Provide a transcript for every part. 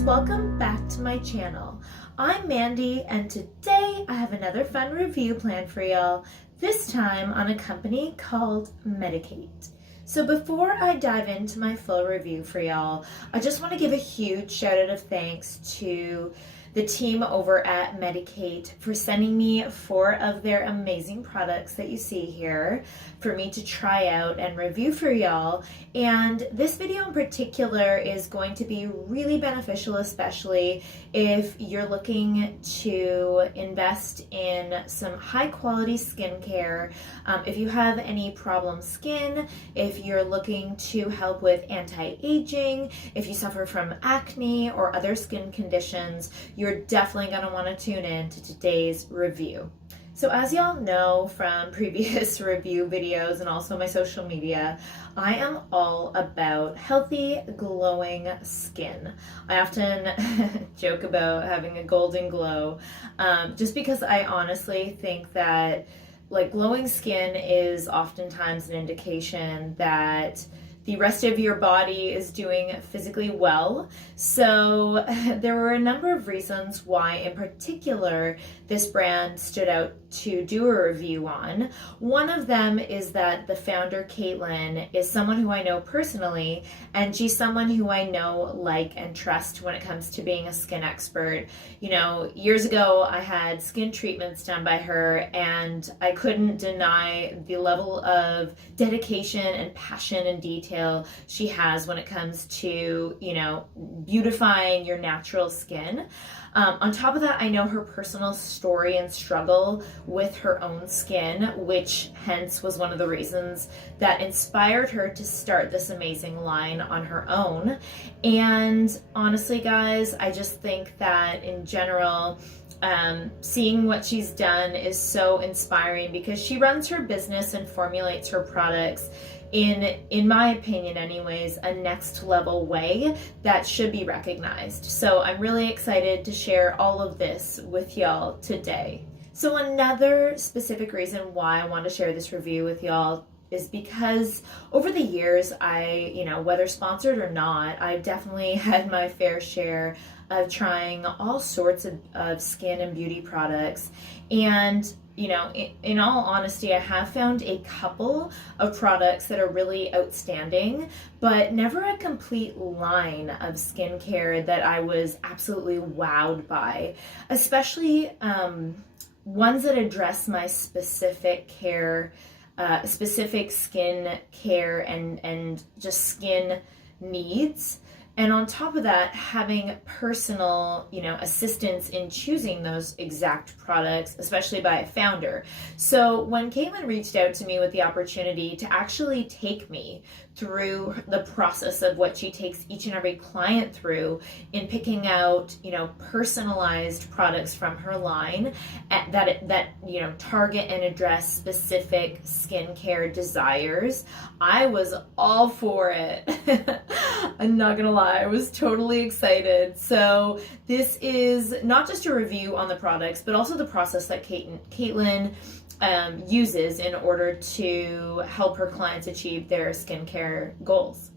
friends, welcome back to my channel. I'm Mandy and today I have another fun review planned for y'all, this time on a company called Medikate. So before I dive into my full review for y'all, I just want to give a huge shout out of thanks to the team over at Medikate for sending me 4 of their amazing products that you see here for me to try out and review for y'all. And this video in particular is going to be really beneficial, especially if you're looking to invest in some high quality skincare. If you have any problem skin, if you're looking to help with anti-aging, if you suffer from acne or other skin conditions, you're definitely going to want to tune in to today's review. So as y'all know from previous review videos and also my social media, I am all about healthy, glowing skin. I often joke about having a golden glow, just because I honestly think that glowing skin is oftentimes an indication that the rest of your body is doing physically well. So there were a number of reasons why in particular this brand stood out to do a review on. One of them is that the founder, Caitlin, is someone who I know personally, and she's someone who I know, like, and trust when it comes to being a skin expert. You know, years ago I had skin treatments done by her, and I couldn't deny the level of dedication and passion and detail she has when it comes to, you know, beautifying your natural skin. On top of that, I know her personal story and struggle with her own skin, which hence was one of the reasons that inspired her to start this amazing line on her own. And honestly, guys, I just think that in general, seeing what she's done is so inspiring because she runs her business and formulates her products in my opinion anyways, a next level way that should be recognized. So I'm really excited to share all of this with y'all today. So another specific reason why I want to share this review with y'all is because over the years, whether sponsored or not, I've definitely had my fair share of trying all sorts of skin and beauty products. And you know, in all honesty, I have found a couple of products that are really outstanding, but never a complete line of skincare that I was absolutely wowed by, especially ones that address my specific skin care and just skin needs. And on top of that, having personal, assistance in choosing those exact products, especially by a founder. So when Caitlin reached out to me with the opportunity to actually take me through the process of what she takes each and every client through in picking out, personalized products from her line that target and address specific skincare desires, I was all for it. I'm not gonna lie, I was totally excited. So this is not just a review on the products, but also the process that Caitlin uses in order to help her clients achieve their skincare goals.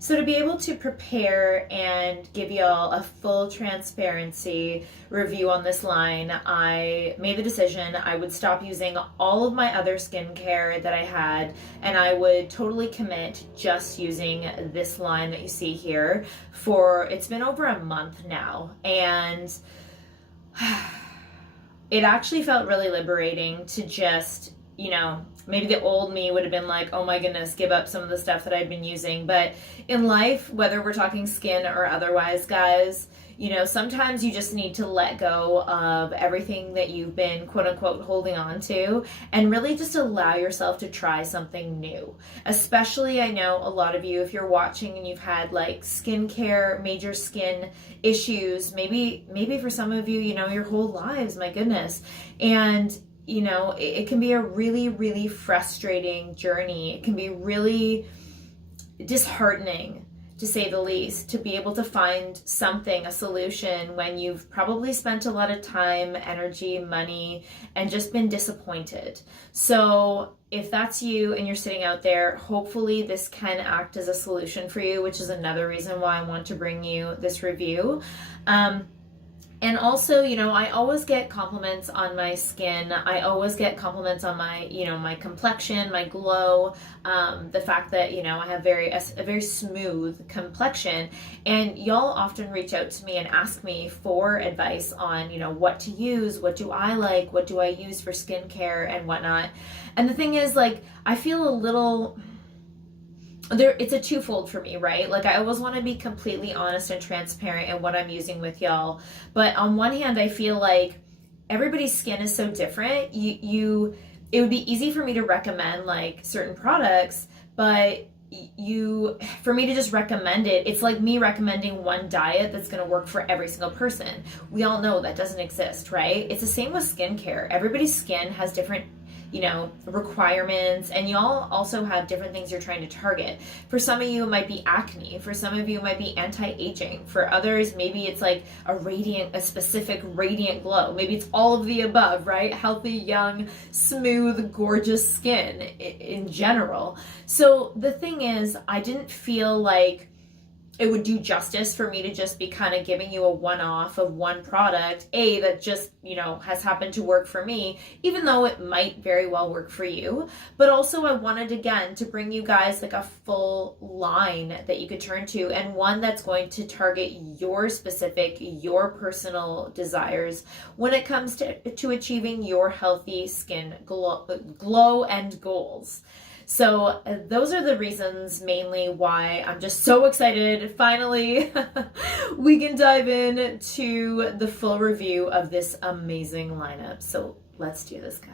So to be able to prepare and give y'all a full transparency review on this line, I made the decision I would stop using all of my other skincare that I had, and I would totally commit to just using this line that you see here it's been over a month now. And it actually felt really liberating to just, maybe the old me would have been like, oh my goodness, give up some of the stuff that I'd been using. But in life, whether we're talking skin or otherwise, guys, sometimes you just need to let go of everything that you've been quote unquote holding on to and really just allow yourself to try something new. Especially, I know a lot of you, if you're watching and you've had skincare, major skin issues, maybe for some of you, your whole lives, my goodness. And it can be a really, really frustrating journey. It can be really disheartening to say the least, to be able to find something, a solution, when you've probably spent a lot of time, energy, money, and just been disappointed. So if that's you and you're sitting out there, hopefully this can act as a solution for you, which is another reason why I want to bring you this review. And also, I always get compliments on my skin. I always get compliments on my, my complexion, my glow, the fact that, I have a very smooth complexion. And y'all often reach out to me and ask me for advice on, what to use, what do I like, what do I use for skincare and whatnot. And the thing is, I feel a little... it's a twofold for me, right? I always want to be completely honest and transparent in what I'm using with y'all. But on one hand, I feel like everybody's skin is so different. It would be easy for me to recommend certain products, but for me to just recommend it's like me recommending one diet that's going to work for every single person. We all know that doesn't exist, right? It's the same with skincare. Everybody's skin has different requirements, and y'all also have different things you're trying to target. For some of you, it might be acne. For some of you, it might be anti-aging. For others, maybe it's a specific radiant glow. Maybe it's all of the above, right? Healthy, young, smooth, gorgeous skin in general. So the thing is, I didn't feel like it would do justice for me to just be kind of giving you a one-off of one product, that just, has happened to work for me, even though it might very well work for you. But also I wanted, again, to bring you guys a full line that you could turn to, and one that's going to target your personal desires when it comes to achieving your healthy skin glow and goals. So those are the reasons mainly why I'm just so excited. Finally, we can dive in to the full review of this amazing lineup. So let's do this, guys.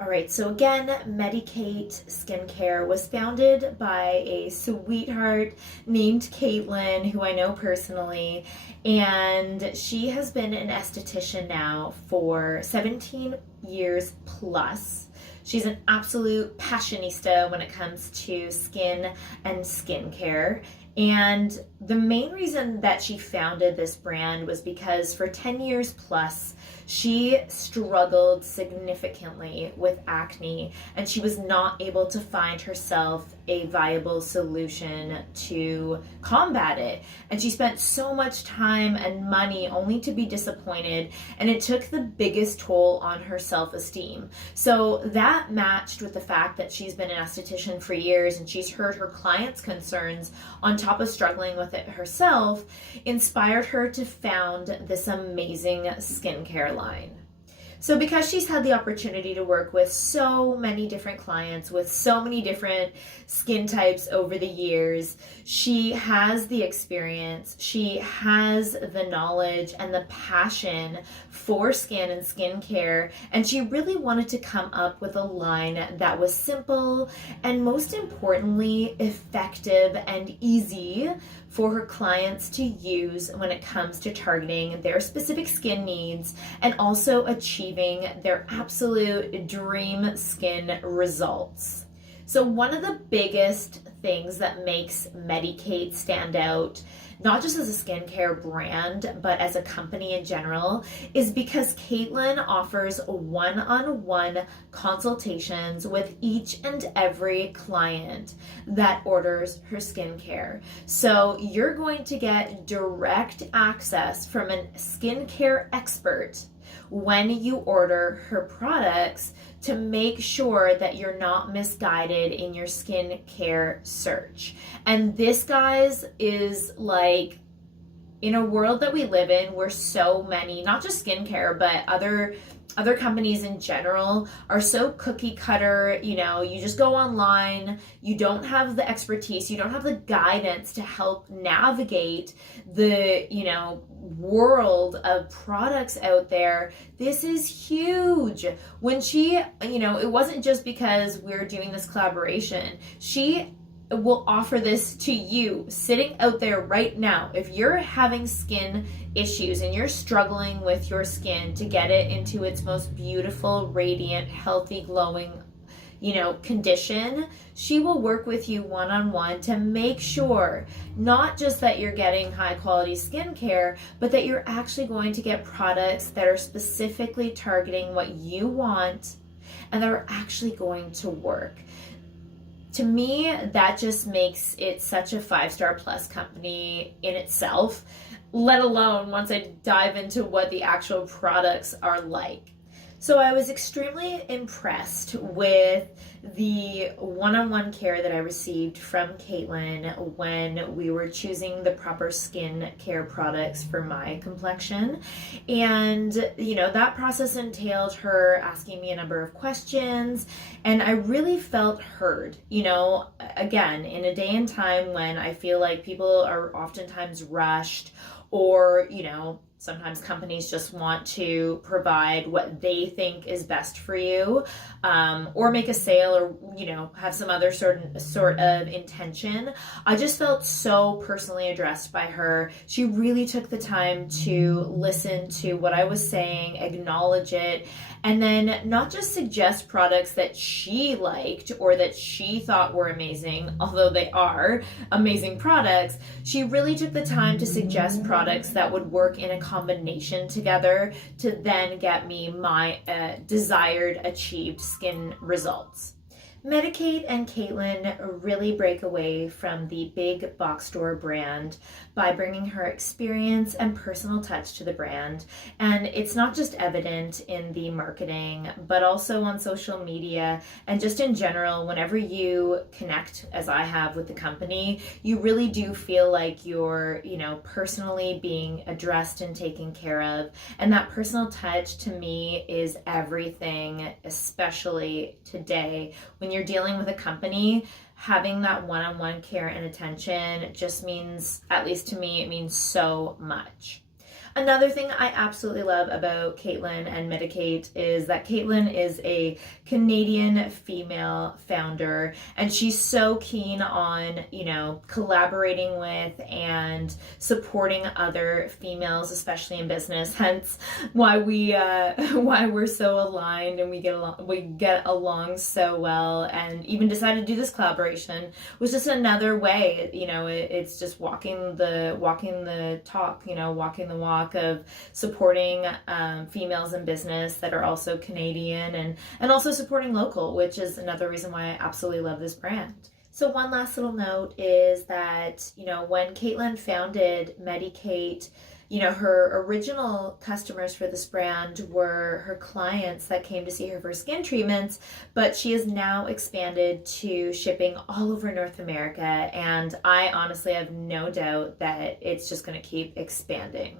All right, so again, Medikate Skincare was founded by a sweetheart named Caitlin, who I know personally, and she has been an esthetician now for 17 years plus. She's an absolute passionista when it comes to skin and skincare. And the main reason that she founded this brand was because for 10 years plus, she struggled significantly with acne, and she was not able to find herself a viable solution to combat it. And she spent so much time and money only to be disappointed, and it took the biggest toll on her self-esteem. So that matched with the fact that she's been an esthetician for years and she's heard her clients' concerns on top of struggling with it herself, inspired her to found this amazing skincare line. So because she's had the opportunity to work with so many different clients with so many different skin types over the years, she has the experience, she has the knowledge and the passion for skin and skincare, and she really wanted to come up with a line that was simple and, most importantly, effective and easy for her clients to use when it comes to targeting their specific skin needs and also achieving their absolute dream skin results. So one of the biggest things that makes Medikate stand out, not just as a skincare brand, but as a company in general, is because Caitlin offers one-on-one consultations with each and every client that orders her skincare. So you're going to get direct access from a skincare expert when you order her products to make sure that you're not misguided in your skincare search. And this, guys, is in a world that we live in where so many, not just skincare, but other companies in general are so cookie cutter. You just go online, you don't have the expertise, you don't have the guidance to help navigate the, world of products out there. This is huge. When she, it wasn't just because we're doing this collaboration. She will offer this to you sitting out there right now. If you're having skin issues and you're struggling with your skin to get it into its most beautiful, radiant, healthy, glowing, condition, she will work with you one-on-one to make sure not just that you're getting high quality skincare, but that you're actually going to get products that are specifically targeting what you want and that are actually going to work. To me, that just makes it such a 5-star plus company in itself, let alone once I dive into what the actual products are like. So I was extremely impressed with the one-on-one care that I received from Caitlin when we were choosing the proper skin care products for my complexion. And, that process entailed her asking me a number of questions, and I really felt heard. Again, in a day and time when I feel like people are oftentimes rushed, or, sometimes companies just want to provide what they think is best for you, or make a sale, or have some other sort of intention. I just felt so personally addressed by her. She really took the time to listen to what I was saying, acknowledge it, and then not just suggest products that she liked or that she thought were amazing, although they are amazing products. She really took the time to suggest products that would work in a combination together to then get me my desired, achieved skin results. Medikate and Caitlin really break away from the big box store brand by bringing her experience and personal touch to the brand. And it's not just evident in the marketing, but also on social media and just in general. Whenever you connect, as I have, with the company, you really do feel like you're, personally being addressed and taken care of. And that personal touch to me is everything, especially today when you're dealing with a company. Having that one-on-one care and attention just means, at least to me, it means so much. Another thing I absolutely love about Caitlin and Medikate is that Caitlin is a Canadian female founder, and she's so keen on, collaborating with and supporting other females, especially in business. Hence why we're so aligned and we get along so well, and even decided to do this collaboration was just another way. It's just walking the talk, walking the walk of supporting females in business that are also Canadian, and also supporting local, which is another reason why I absolutely love this brand. So one last little note is that, when Caitlin founded Medikate, her original customers for this brand were her clients that came to see her for skin treatments, but she has now expanded to shipping all over North America, and I honestly have no doubt that it's just going to keep expanding.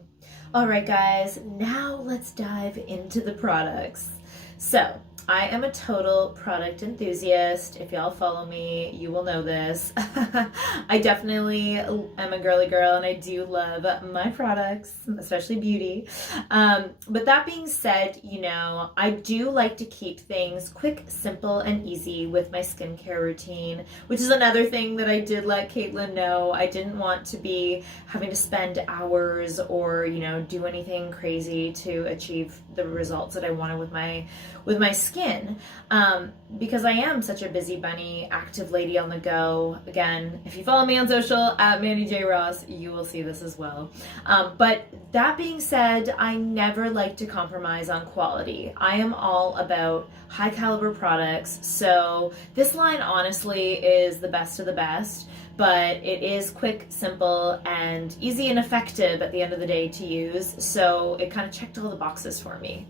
All right, guys, now let's dive into the products. So I am a total product enthusiast. If y'all follow me, you will know this. I definitely am a girly girl, and I do love my products, especially beauty. But that being said, I do like to keep things quick, simple, and easy with my skincare routine, which is another thing that I did let Caitlin know. I didn't want to be having to spend hours or, do anything crazy to achieve the results that I wanted with my skin, because I am such a busy bunny, active lady on the go. Again, if you follow me on social at Mandy J. Ross, you will see this as well. But that being said, I never like to compromise on quality. I am all about high caliber products. So this line honestly is the best of the best, but it is quick, simple, and easy and effective at the end of the day to use. So it kind of checked all the boxes for me.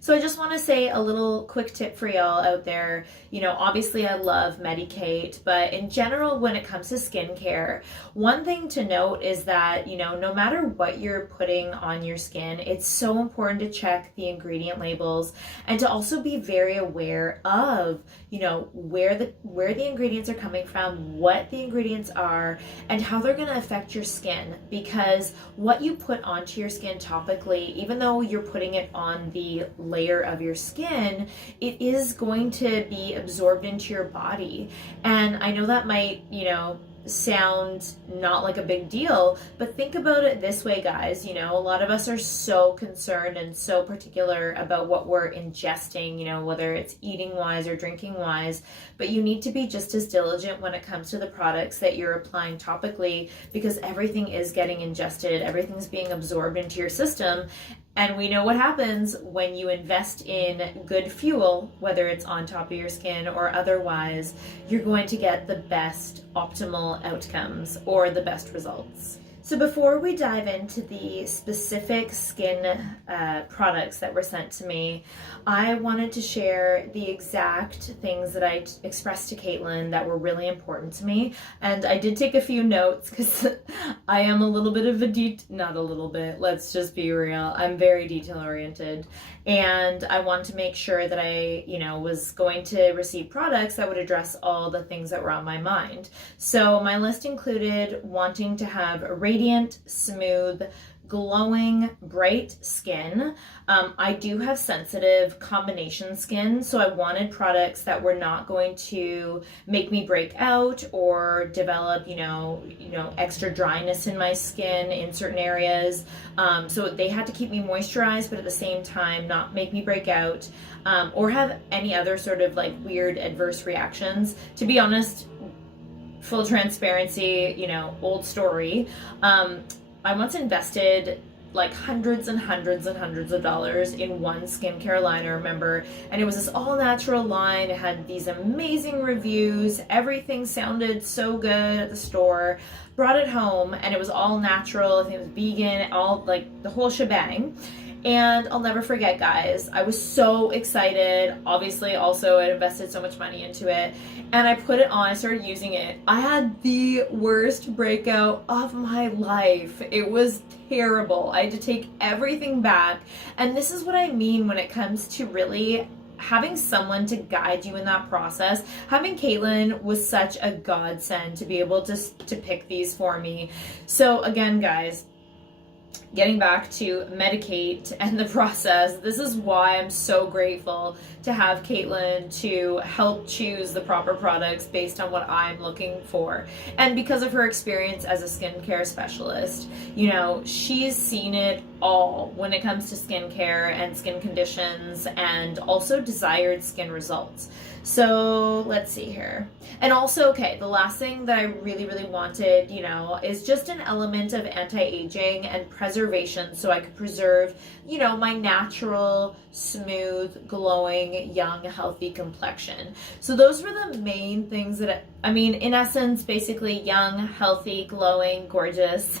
So I just want to say a little quick tip for y'all out there. Obviously I love Medikate, but in general, when it comes to skincare, one thing to note is that, no matter what you're putting on your skin, it's so important to check the ingredient labels and to also be very aware of, where the ingredients are coming from, what the ingredients are, and how they're going to affect your skin. Because what you put onto your skin topically, even though you're putting it on the layer of your skin, it is going to be absorbed into your body. And I know that might, sound not like a big deal, but think about it this way, guys. You know, a lot of us are so concerned and so particular about what we're ingesting, you know, whether it's eating wise or drinking wise, but you need to be just as diligent when it comes to the products that you're applying topically, because everything is getting ingested, everything's being absorbed into your system. And we know what happens when you invest in good fuel, whether it's on top of your skin or otherwise, you're going to get the best optimal outcomes or the best results. So before we dive into the specific skin products that were sent to me, I wanted to share the exact things that I expressed to Caitlin that were really important to me. And I did take a few notes because I am a little bit of a not a little bit, let's just be real. I'm very detail oriented. And I wanted to make sure that I, you know, was going to receive products that would address all the things that were on my mind. So my list included wanting to have radiant, smooth, glowing, bright skin. I do have sensitive combination skin, so I wanted products that were not going to make me break out or develop, you know, extra dryness in my skin in certain areas. So they had to keep me moisturized, but at the same time not make me break out or have any other sort of like weird adverse reactions. To be honest, full transparency, you know, old story. I once invested like hundreds and hundreds and hundreds of dollars in one skincare line, I remember, and it was this all natural line. It had these amazing reviews. Everything sounded so good at the store. Brought it home and it was all natural. I think it was vegan, all like the whole shebang. And I'll never forget, guys, I was so excited. Obviously, also, I invested so much money into it. And I put it on, I started using it. I had the worst breakout of my life. It was terrible. I had to take everything back. And this is what I mean when it comes to really having someone to guide you in that process. Having Caitlin was such a godsend to be able to pick these for me. So again, guys, getting back to Medikate and the process, this is why I'm so grateful to have Caitlin to help choose the proper products based on what I'm looking for. And because of her experience as a skincare specialist, you know, she's seen it all when it comes to skincare and skin conditions and also desired skin results. So let's see here. And also, okay, the last thing that I really, really wanted, you know, is just an element of anti-aging and preservation so I could preserve, you know, my natural, smooth, glowing, young, healthy complexion. So those were the main things that, I mean, in essence, basically young, healthy, glowing, gorgeous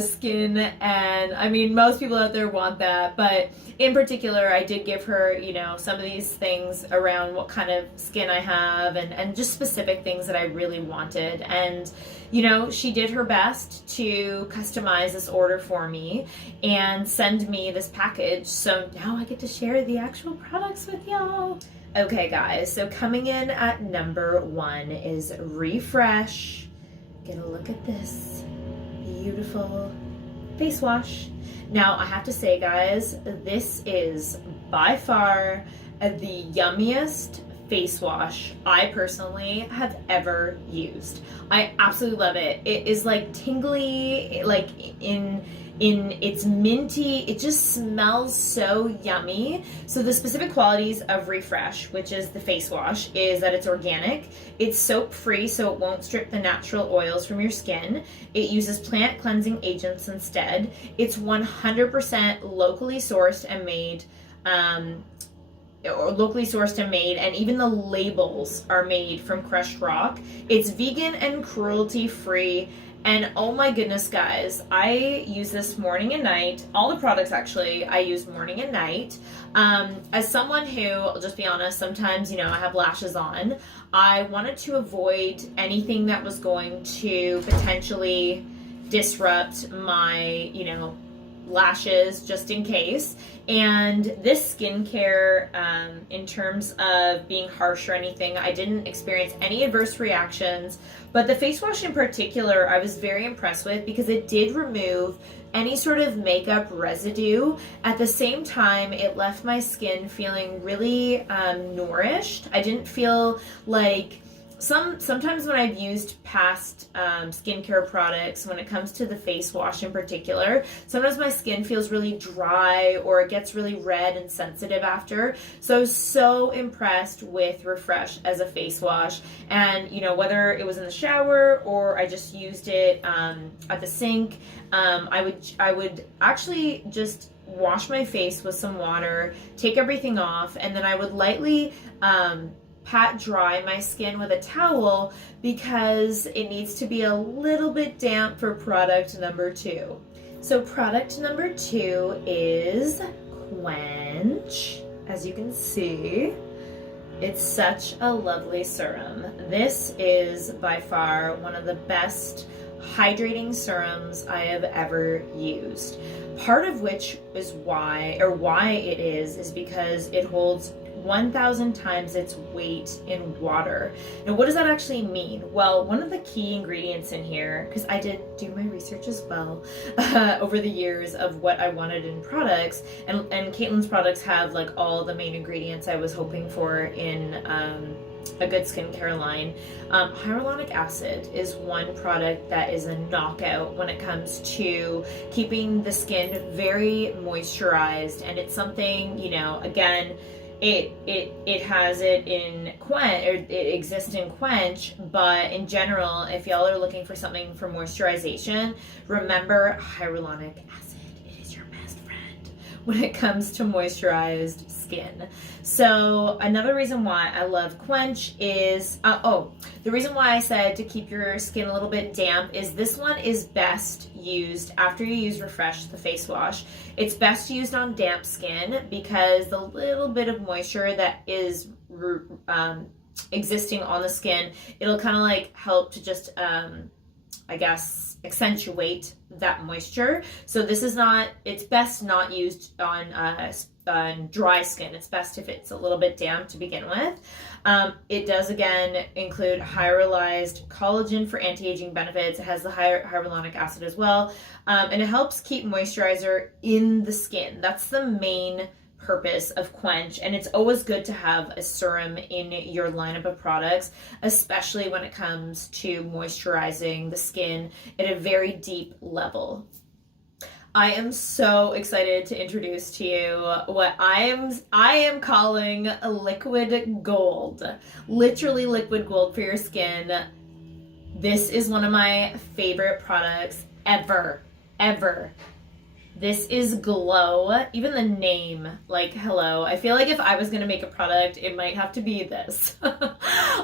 skin. And I mean, most people out there want that, but in particular, I did give her, you know, some of these things around what kind of skin I have and just specific things that I really wanted. And, you know, she did her best to customize this order for me and send me this package. So now I get to share the actual products with y'all. Okay, guys, so coming in at number 1 is Refresh. Get a look at this beautiful face wash. Now, I have to say, guys, this is by far the yummiest face wash I personally have ever used. I absolutely love it. It is like tingly, like in it's minty. It just smells so yummy. So the specific qualities of Refresh, which is the face wash, is that it's organic, it's soap free so it won't strip the natural oils from your skin, it uses plant cleansing agents instead, it's 100% locally sourced and made, and even the labels are made from crushed rock. It's vegan and cruelty free. And oh my goodness, guys, I use this morning and night. All the products, actually, I use morning and night. As someone who, I'll just be honest, sometimes, you know, I have lashes on. I wanted to avoid anything that was going to potentially disrupt my, you know, lashes just in case. And this skincare, in terms of being harsh or anything, I didn't experience any adverse reactions, but the face wash in particular I was very impressed with because it did remove any sort of makeup residue. At the same time, it left my skin feeling really nourished. I didn't feel like sometimes when I've used past skincare products, when it comes to the face wash in particular, sometimes my skin feels really dry or it gets really red and sensitive after. So I was so impressed with Refresh as a face wash, and whether it was in the shower or I just used it at the sink, I would actually just wash my face with some water, take everything off, and then I would lightly pat dry my skin with a towel because it needs to be a little bit damp for product number 2. So product number 2 is Quench. As you can see, it's such a lovely serum. This is by far one of the best hydrating serums I have ever used. Part of which is why it is because it holds 1,000 times its weight in water. Now, what does that actually mean? Well, one of the key ingredients in here, because I did do my research as well over the years of what I wanted in products, and Caitlin's products have like all the main ingredients I was hoping for in a good skincare line. Hyaluronic acid is one product that is a knockout when it comes to keeping the skin very moisturized, and it's something, again, it has it in Quench, or it exists in Quench, but in general, if y'all are looking for something for moisturization, remember hyaluronic acid. It is your best friend when it comes to moisturized skin. So another reason why I love Quench is, the reason why I said to keep your skin a little bit damp is this one is best used after you use Refresh, the face wash. It's best used on damp skin because the little bit of moisture that is existing on the skin, it'll kind of like help to just, accentuate that moisture. So it's best not used on dry skin. It's best if it's a little bit damp to begin with. It does again include hyaluronized collagen for anti-aging benefits. It has the hyaluronic acid as well, and it helps keep moisturizer in the skin. That's the main purpose of Quench, and it's always good to have a serum in your lineup of products, especially when it comes to moisturizing the skin at a very deep level. I am so excited to introduce to you what I am calling liquid gold. Literally liquid gold for your skin. This is one of my favorite products ever. This is Glow. Even the name, like, hello. I feel like if I was going to make a product, it might have to be this.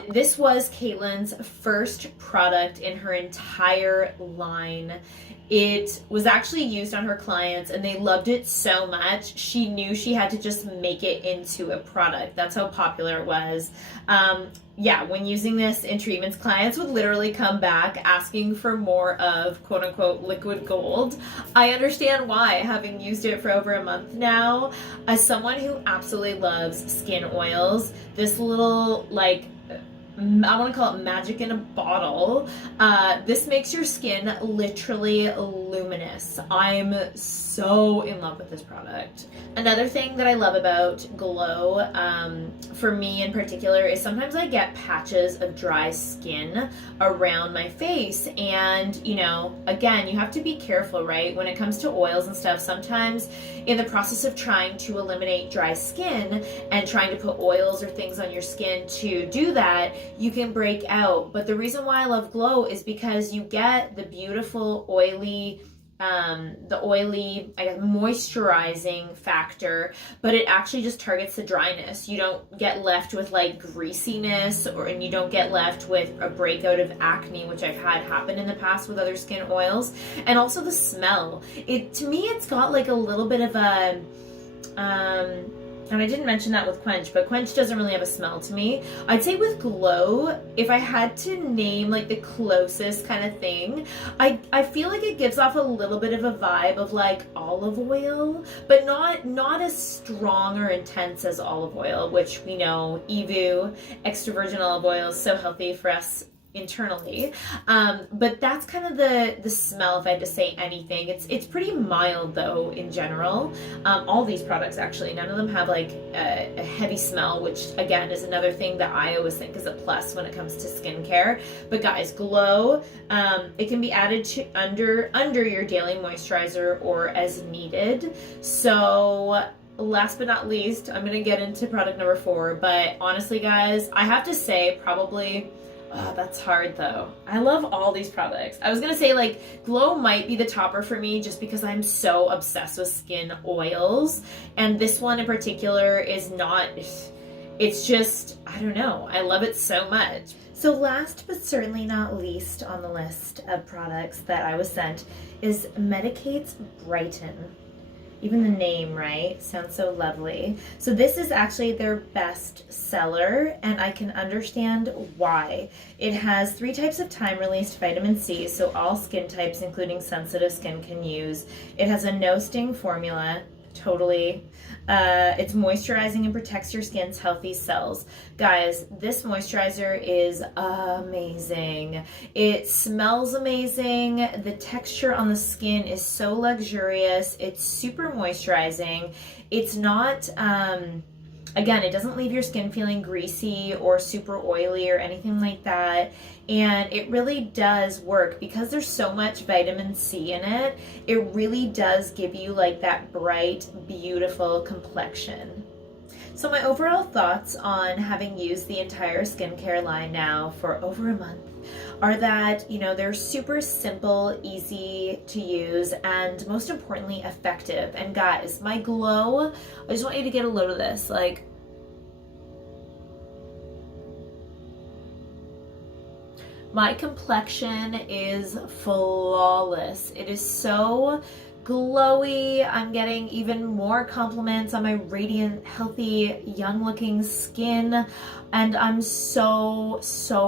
This was Caitlin's first product in her entire line. It was actually used on her clients and they loved it so much, she knew she had to just make it into a product. That's how popular it was. When using this in treatments, clients would literally come back asking for more of quote unquote liquid gold. I understand why, having used it for over a month now. As someone who absolutely loves skin oils, this little I want to call it magic in a bottle. This makes your skin literally luminous. I'm so in love with this product. Another thing that I love about Glow, for me in particular, is sometimes I get patches of dry skin around my face, and again, you have to be careful, right? When it comes to oils and stuff, sometimes in the process of trying to eliminate dry skin and trying to put oils or things on your skin to do that, you can break out. But the reason why I love Glow is because you get the beautiful oily, moisturizing factor, but it actually just targets the dryness. You don't get left with like greasiness, and you don't get left with a breakout of acne, which I've had happen in the past with other skin oils. And also the smell. To me, it's got like a little bit of a, and I didn't mention that with Quench, but Quench doesn't really have a smell to me. I'd say with Glow, if I had to name like the closest kind of thing, I feel like it gives off a little bit of a vibe of like olive oil, but not as strong or intense as olive oil, which we know EVU, extra virgin olive oil, is so healthy for us internally. But that's kind of the smell, if I had to say anything. It's pretty mild though in general. All these products actually, none of them have like a heavy smell, which again is another thing that I always think is a plus when it comes to skincare. But guys, Glow, it can be added to under your daily moisturizer or as needed. So last but not least, I'm gonna get into product number 4, but honestly guys, I have to say probably, oh, that's hard though. I love all these products. I was gonna say like Glow might be the topper for me just because I'm so obsessed with skin oils, and this one in particular is not, it's just, I don't know, I love it so much. So last but certainly not least on the list of products that I was sent is Medikate's Brighten. Even the name, right? Sounds so lovely. So this is actually their best seller, and I can understand why. It has 3 types of time-released vitamin C, so all skin types, including sensitive skin, can use. It has a no-sting formula, totally. It's moisturizing and protects your skin's healthy cells. Guys, this moisturizer is amazing. It smells amazing. The texture on the skin is so luxurious. It's super moisturizing. It's not, again, it doesn't leave your skin feeling greasy or super oily or anything like that. And it really does work because there's so much vitamin C in it. It really does give you like that bright, beautiful complexion. So my overall thoughts on having used the entire skincare line now for over a month are that, you know, they're super simple, easy to use, and most importantly, effective. And guys, my Glow, I just want you to get a load of this. Like, my complexion is flawless. It is so glowy. I'm getting even more compliments on my radiant, healthy, young-looking skin, and I'm so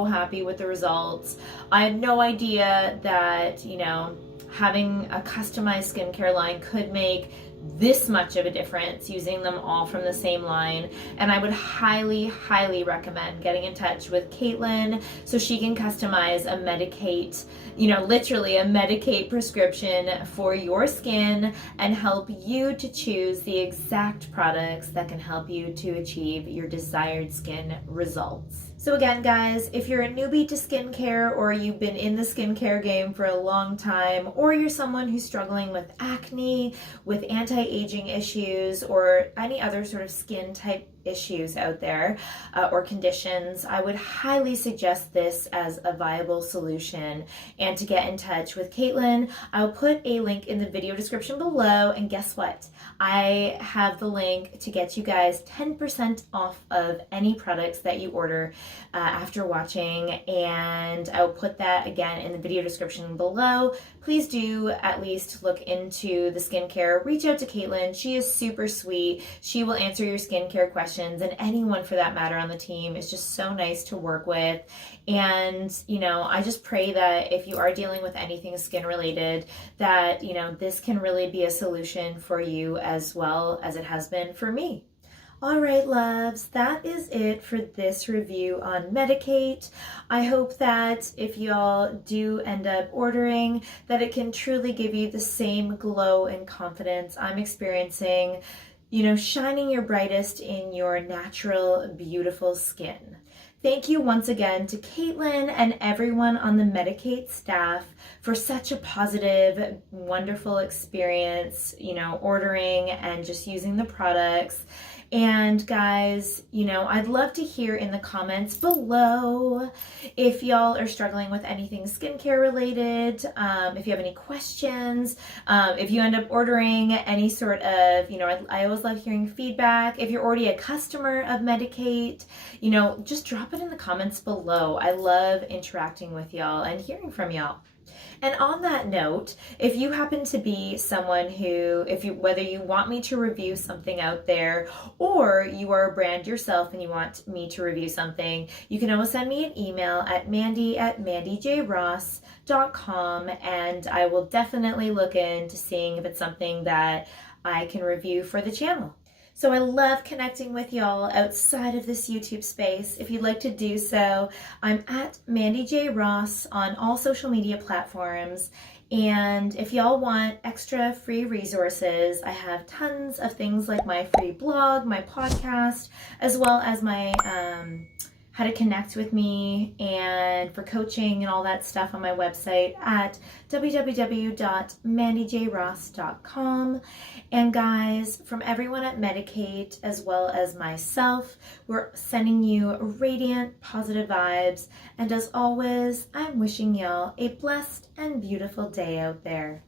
happy with the results. I had no idea that, you know, having a customized skincare line could make this much of a difference using them all from the same line. And I would highly recommend getting in touch with Caitlin so she can customize a Medikate, you know, literally a Medikate prescription for your skin and help you to choose the exact products that can help you to achieve your desired skin results. So again, guys, if you're a newbie to skincare, or you've been in the skincare game for a long time, or you're someone who's struggling with acne, with anti-aging issues, or any other sort of skin type issues out there or conditions, I would highly suggest this as a viable solution. And to get in touch with Caitlin, I'll put a link in the video description below, and guess what? I have the link to get you guys 10% off of any products that you order after watching, and I'll put that again in the video description below. Please do at least look into the skincare. Reach out to Caitlin. She is super sweet. She will answer your skincare questions, and anyone for that matter on the team is just so nice to work with. And, you know, I just pray that if you are dealing with anything skin related, that, you know, this can really be a solution for you as well as it has been for me. All right, loves, that is it for this review on Medikate. I hope that if y'all do end up ordering, that it can truly give you the same glow and confidence I'm experiencing, you know, shining your brightest in your natural, beautiful skin. Thank you once again to Caitlin and everyone on the Medikate staff for such a positive, wonderful experience, you know, ordering and just using the products. And guys, you know, I'd love to hear in the comments below if y'all are struggling with anything skincare related, if you have any questions, if you end up ordering any sort of, you know, I always love hearing feedback. If you're already a customer of Medikate, you know, just drop it in the comments below. I love interacting with y'all and hearing from y'all. And on that note, if you happen to be someone who, whether you want me to review something out there, or you are a brand yourself and you want me to review something, you can always send me an email at mandy@mandyjross.com, and I will definitely look into seeing if it's something that I can review for the channel. So I love connecting with y'all outside of this YouTube space. If you'd like to do so, I'm at Mandy J. Ross on all social media platforms. And if y'all want extra free resources, I have tons of things like my free blog, my podcast, as well as my how to connect with me and for coaching and all that stuff on my website at www.mandyjross.com. And guys, from everyone at Medikate as well as myself, we're sending you radiant, positive vibes. And as always, I'm wishing y'all a blessed and beautiful day out there.